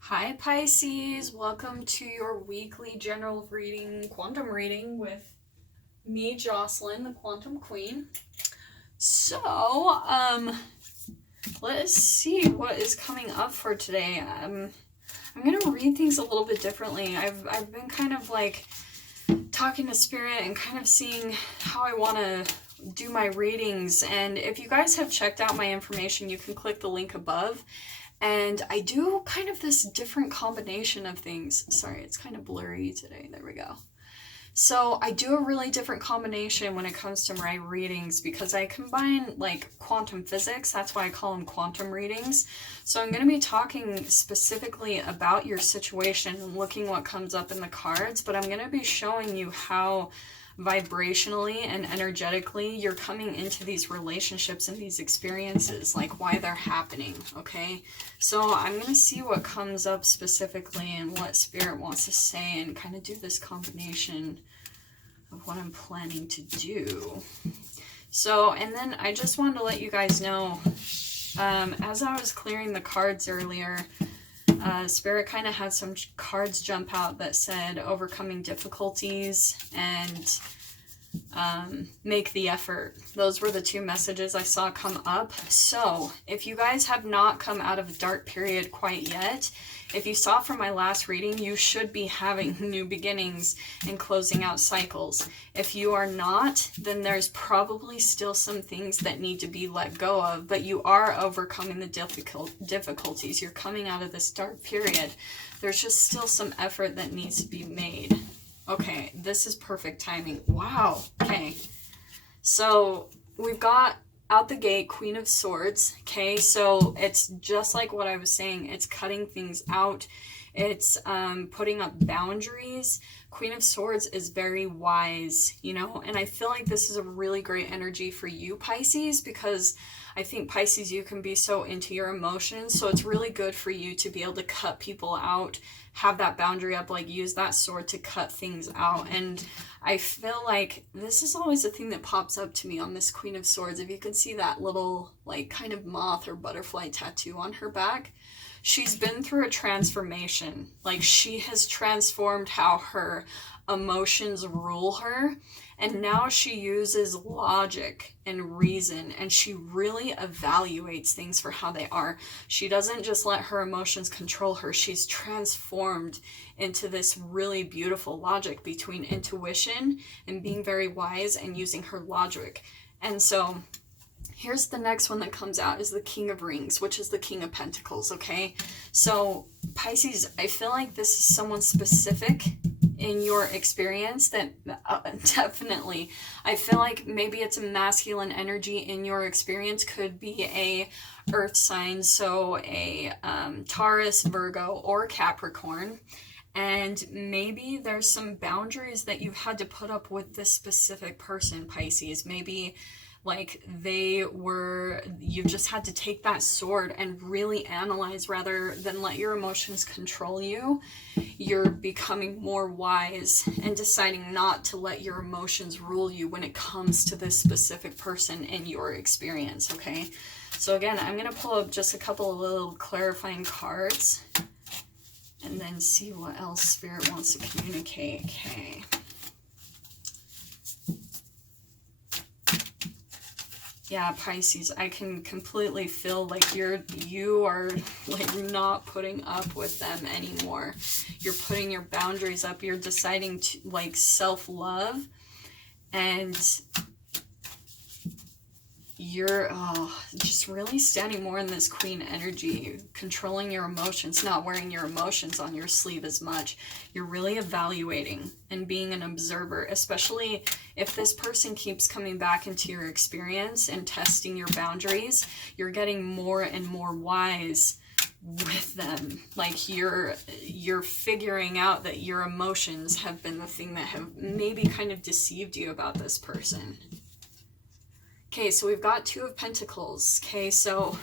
Hi Pisces, welcome to your weekly general reading, quantum reading with me, Jocelyn, the Quantum Queen. So, let's see what is coming up for today. I'm gonna read things a little bit differently. I've been kind of like talking to Spirit and kind of seeing how I want to do my readings. And if you guys have checked out my information, you can click the link above. And I do kind of this different combination of things. Sorry, it's kind of blurry today. There we go. So I do a really different combination when it comes to my readings because I combine like quantum physics. That's why I call them quantum readings. So I'm going to be talking specifically about your situation and looking what comes up in the cards. But I'm going to be showing you how vibrationally and energetically you're coming into these relationships and these experiences, like why they're happening, okay? So I'm going to see what comes up specifically and what Spirit wants to say and kind of do this combination of what I'm planning to do. So, and then I just wanted to let you guys know, as I was clearing the cards earlier, Spirit kind of had some cards jump out that said overcoming difficulties and make the effort. Those were the two messages I saw come up. So if you guys have not come out of a dark period quite yet, if you saw from my last reading, you should be having new beginnings and closing out cycles. If you are not, then there's probably still some things that need to be let go of, but you are overcoming the difficulties. You're coming out of this dark period. There's just still some effort that needs to be made. Okay, this is perfect timing. Wow. Okay. So we've got out the gate, Queen of Swords. Okay, so it's just like what I was saying. It's cutting things out. It's putting up boundaries. Queen of Swords is very wise, you know, and I feel like this is a really great energy for you, Pisces, because I think, Pisces, you can be so into your emotions, so it's really good for you to be able to cut people out, have that boundary up, like use that sword to cut things out. And I feel like this is always a thing that pops up to me on this Queen of Swords. If you can see that little like kind of moth or butterfly tattoo on her back, she's been through a transformation. Like she has transformed how her emotions rule her. And now she uses logic and reason, and she really evaluates things for how they are. She doesn't just let her emotions control her. She's transformed into this really beautiful logic between intuition and being very wise and using her logic. And so here's the next one that comes out is the King of Rings, which is the King of Pentacles, okay? So Pisces, I feel like this is someone specific in your experience that definitely, I feel like maybe it's a masculine energy in your experience, could be a earth sign, so a Taurus, Virgo, or Capricorn. And maybe there's some boundaries that you've had to put up with this specific person, Pisces. Maybe like you've just had to take that sword and really analyze rather than let your emotions control you. You're becoming more wise and deciding not to let your emotions rule you when it comes to this specific person in your experience, okay? So again, I'm going to pull up just a couple of little clarifying cards and then see what else Spirit wants to communicate, okay? Yeah, Pisces, I can completely feel like you are like not putting up with them anymore. You're putting your boundaries up. You're deciding to like self-love, and you're just really standing more in this queen energy, controlling your emotions, not wearing your emotions on your sleeve as much. You're really evaluating and being an observer, especially if this person keeps coming back into your experience and testing your boundaries. You're getting more and more wise with them. Like you're figuring out that your emotions have been the thing that have maybe kind of deceived you about this person. Okay, so we've got Two of Pentacles. Okay, so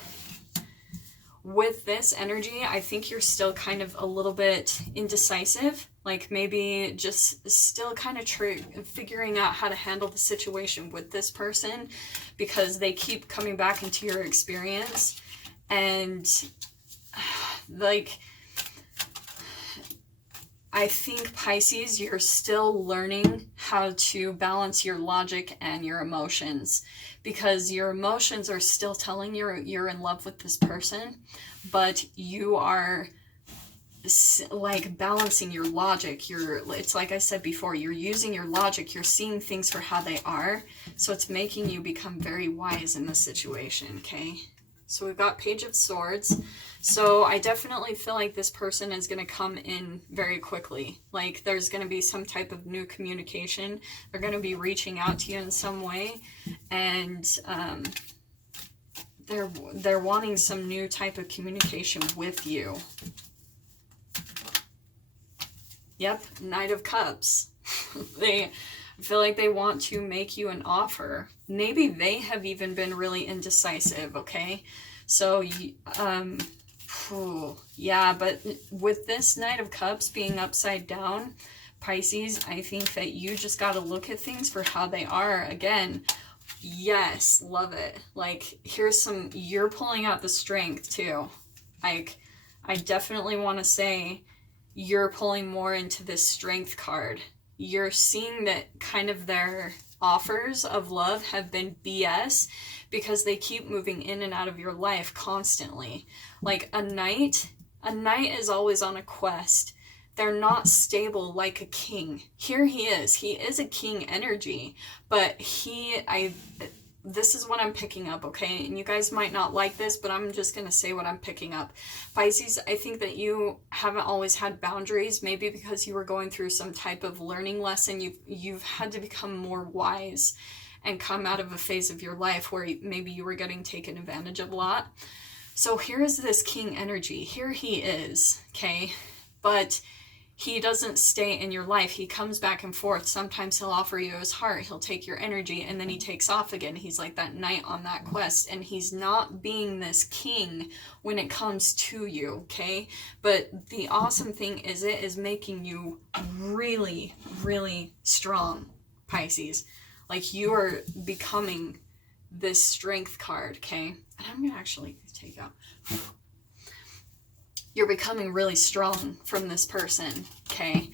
with this energy, I think you're still kind of a little bit indecisive. Like maybe just still kind of figuring out how to handle the situation with this person because they keep coming back into your experience. And like I think, Pisces, you're still learning how to balance your logic and your emotions, because your emotions are still telling you you're in love with this person, but you are like balancing your logic. It's like I said before, you're using your logic, you're seeing things for how they are, so it's making you become very wise in this situation, okay? So we've got Page of Swords. So I definitely feel like this person is going to come in very quickly. Like there's going to be some type of new communication. They're going to be reaching out to you in some way, and they're wanting some new type of communication with you. Yep, Knight of Cups. They feel like they want to make you an offer. Maybe they have even been really indecisive, okay? So, yeah, but with this Knight of Cups being upside down, Pisces, I think that you just got to look at things for how they are. Again, yes, love it. Like, here's some, you're pulling out the strength too. Like, I definitely want to say you're pulling more into this strength card. You're seeing that kind of their offers of love have been BS because they keep moving in and out of your life constantly. Like a knight is always on a quest. They're not stable like a king. Here he is a king energy, but this is what I'm picking up, okay? And you guys might not like this, but I'm just going to say what I'm picking up. Pisces, I think that you haven't always had boundaries, maybe because you were going through some type of learning lesson. You've had to become more wise and come out of a phase of your life where maybe you were getting taken advantage of a lot. So here is this king energy. Here he is, okay? But he doesn't stay in your life. He comes back and forth. Sometimes he'll offer you his heart. He'll take your energy, and then he takes off again. He's like that knight on that quest, and he's not being this king when it comes to you, okay? But the awesome thing is it is making you really, really strong, Pisces. Like you are becoming this strength card, okay? And I'm going to actually take out... You're becoming really strong from this person, okay?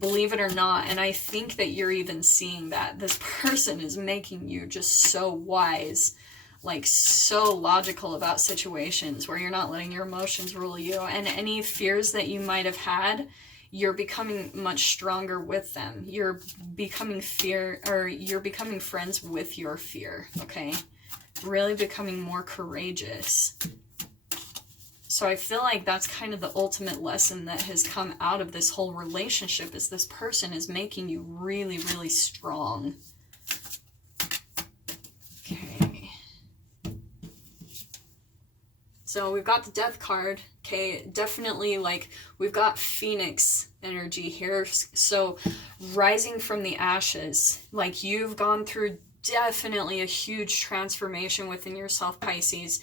Believe it or not, and I think that you're even seeing that. This person is making you just so wise, like so logical about situations where you're not letting your emotions rule you. And any fears that you might have had, you're becoming much stronger with them. You're becoming you're becoming friends with your fear, okay? Really becoming more courageous. So I feel like that's kind of the ultimate lesson that has come out of this whole relationship, is this person is making you really, really strong. Okay. So we've got the Death card. Okay, definitely like we've got Phoenix energy here. So rising from the ashes, like you've gone through definitely a huge transformation within yourself, Pisces.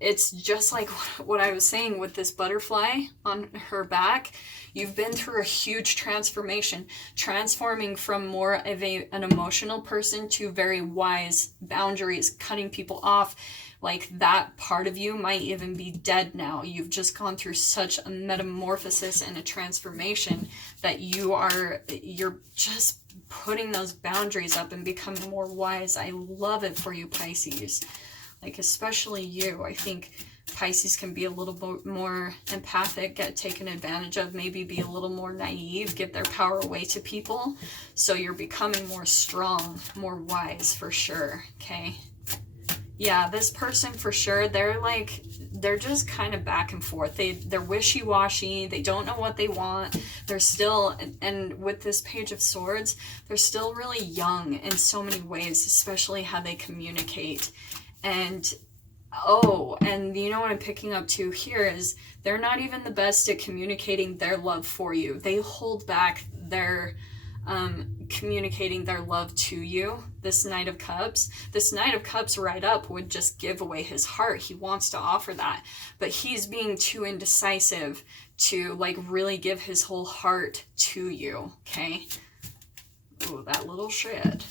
It's just like what I was saying with this butterfly on her back. You've been through a huge transformation, transforming from more of an emotional person to very wise, boundaries, cutting people off. Like that part of you might even be dead now. You've just gone through such a metamorphosis and a transformation that you're just putting those boundaries up and becoming more wise. I love it for you, Pisces. Like, especially you. I think Pisces can be a little bit more empathic, get taken advantage of, maybe be a little more naive, give their power away to people. So you're becoming more strong, more wise for sure, okay? Yeah, this person for sure, they're just kind of back and forth. They're wishy-washy. They don't know what they want. They're still, and with this Page of Swords, they're still really young in so many ways, especially how they communicate. And you know what I'm picking up too here is they're not even the best at communicating their love for you. They hold back their communicating their love to you. This Knight of Cups right up would just give away his heart. He wants to offer that, but he's being too indecisive to like really give his whole heart to you, okay? Oh, that little shit.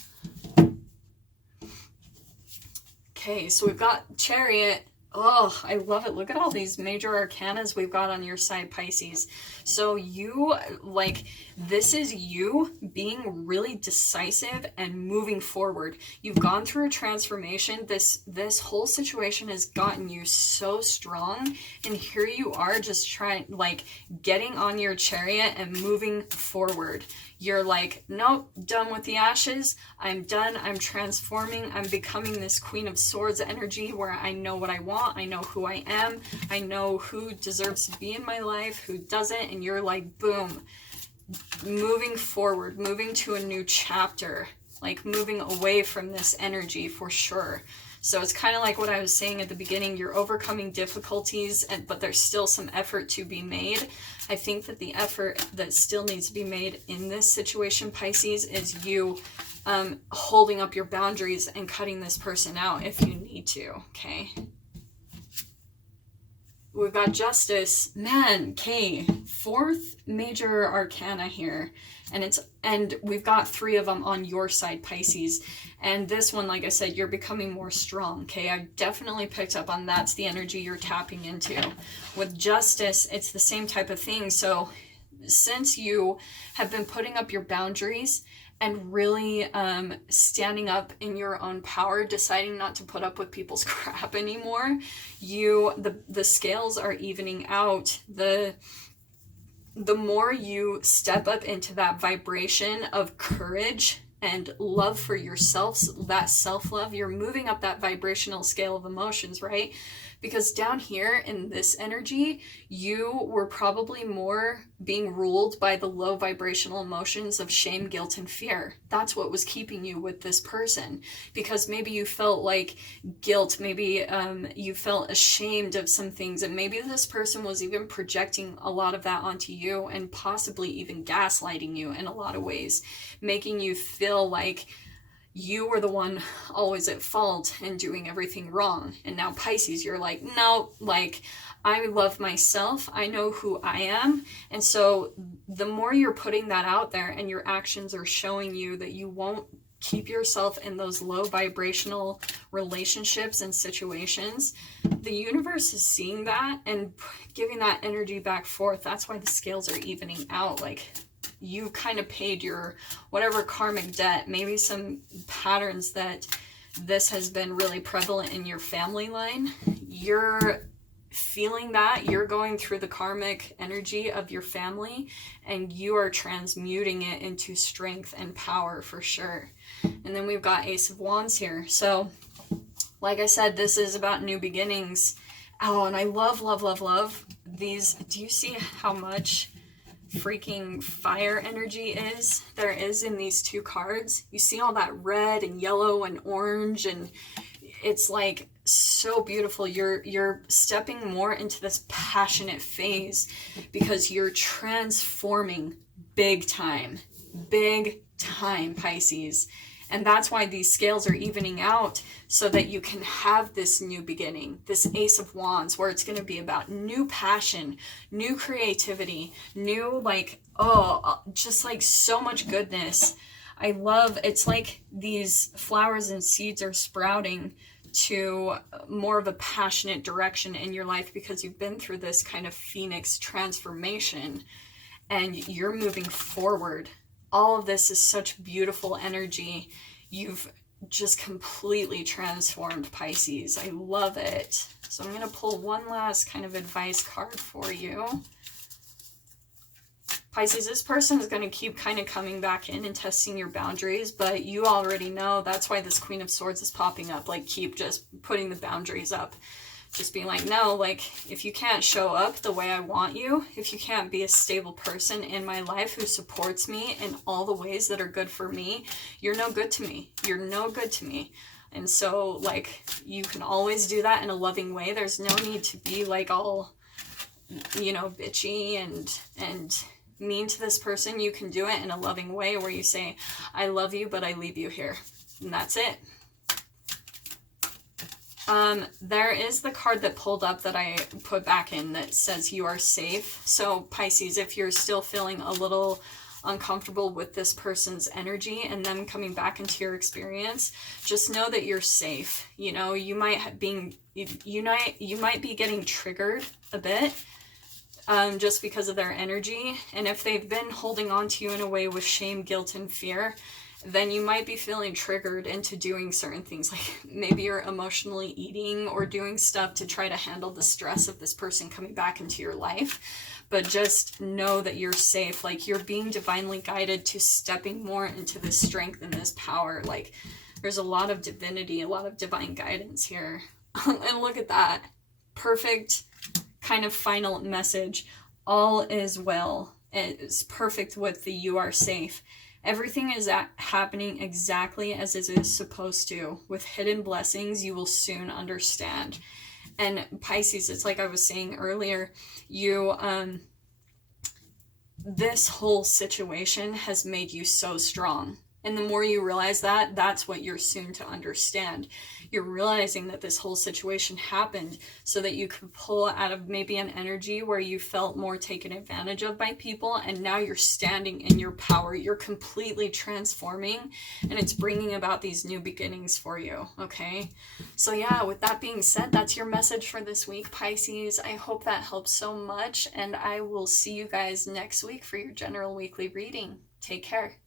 Okay, so we've got Chariot, Oh, I love it. Look at all these major arcanas we've got on your side, Pisces. So you, like, this is you being really decisive and moving forward. You've gone through a transformation. This whole situation has gotten you so strong. And here you are just trying, like, getting on your chariot and moving forward. You're like, nope, done with the ashes. I'm done. I'm transforming. I'm becoming this Queen of Swords energy where I know what I want. I know who I am. I know who deserves to be in my life, who doesn't. And you're like, boom, moving forward, moving to a new chapter, like moving away from this energy for sure. So it's kind of like what I was saying at the beginning, you're overcoming difficulties, but there's still some effort to be made. I think that the effort that still needs to be made in this situation, Pisces, is you holding up your boundaries and cutting this person out if you need to, okay? We've got Justice. Man, okay, 4th major arcana here. And we've got 3 of them on your side, Pisces. And this one, like I said, you're becoming more strong, okay? I definitely picked up on that's the energy you're tapping into. With Justice, it's the same type of thing. So since you have been putting up your boundaries and really standing up in your own power, deciding not to put up with people's crap anymore, the scales are evening out. The more you step up into that vibration of courage and love for yourself, that self-love, you're moving up that vibrational scale of emotions, right? Because down here in this energy, you were probably more being ruled by the low vibrational emotions of shame, guilt, and fear. That's what was keeping you with this person. Because maybe you felt like guilt, maybe you felt ashamed of some things, and maybe this person was even projecting a lot of that onto you and possibly even gaslighting you in a lot of ways, making you feel like you were the one always at fault and doing everything wrong. And now Pisces, you're like, no, like, I love myself. I know who I am. And so the more you're putting that out there and your actions are showing you that you won't keep yourself in those low vibrational relationships and situations, the universe is seeing that and giving that energy back forth. That's why the scales are evening out. Like, you kind of paid your whatever karmic debt, maybe some patterns that this has been really prevalent in your family line. You're feeling that, you're going through the karmic energy of your family, and you are transmuting it into strength and power for sure. And then we've got Ace of Wands here. So like I said, this is about new beginnings. Oh, and I love these. Do you see how much freaking fire energy there is in these 2 cards? You see all that red and yellow and orange, and it's like so beautiful. You're stepping more into this passionate phase because you're transforming big time, Pisces. And that's why these scales are evening out, so that you can have this new beginning, this Ace of Wands, where it's going to be about new passion, new creativity, new, like, oh, just like so much goodness. I love, it's like these flowers and seeds are sprouting to more of a passionate direction in your life because you've been through this kind of phoenix transformation and you're moving forward. All of this is such beautiful energy. You've just completely transformed, Pisces. I love it. So I'm going to pull one last kind of advice card for you. Pisces, this person is going to keep kind of coming back in and testing your boundaries, but you already know that's why this Queen of Swords is popping up. Like, keep just putting the boundaries up. Just being like, no, like, if you can't show up the way I want you, if you can't be a stable person in my life who supports me in all the ways that are good for me, you're no good to me. You're no good to me. And so, like, you can always do that in a loving way. There's no need to be, like, all, you know, bitchy and mean to this person. You can do it in a loving way where you say, I love you, but I leave you here. And that's it. There is the card that pulled up that I put back in that says you are safe. So Pisces, if you're still feeling a little uncomfortable with this person's energy and them coming back into your experience, just know that you're safe. You know, you might be getting triggered a bit just because of their energy. And if they've been holding on to you in a way with shame, guilt, and fear, then you might be feeling triggered into doing certain things. Like maybe you're emotionally eating or doing stuff to try to handle the stress of this person coming back into your life. But just know that you're safe. Like you're being divinely guided to stepping more into this strength and this power. Like there's a lot of divinity, a lot of divine guidance here. And look at that. Perfect kind of final message. All is well. It's perfect with the you are safe. Everything is happening exactly as it is supposed to. With hidden blessings, you will soon understand. And Pisces, it's like I was saying earlier, this whole situation has made you so strong. And the more you realize that, that's what you're soon to understand. You're realizing that this whole situation happened so that you could pull out of maybe an energy where you felt more taken advantage of by people, and now you're standing in your power. You're completely transforming, and it's bringing about these new beginnings for you, okay? So yeah, with that being said, that's your message for this week, Pisces. I hope that helps so much, and I will see you guys next week for your general weekly reading. Take care.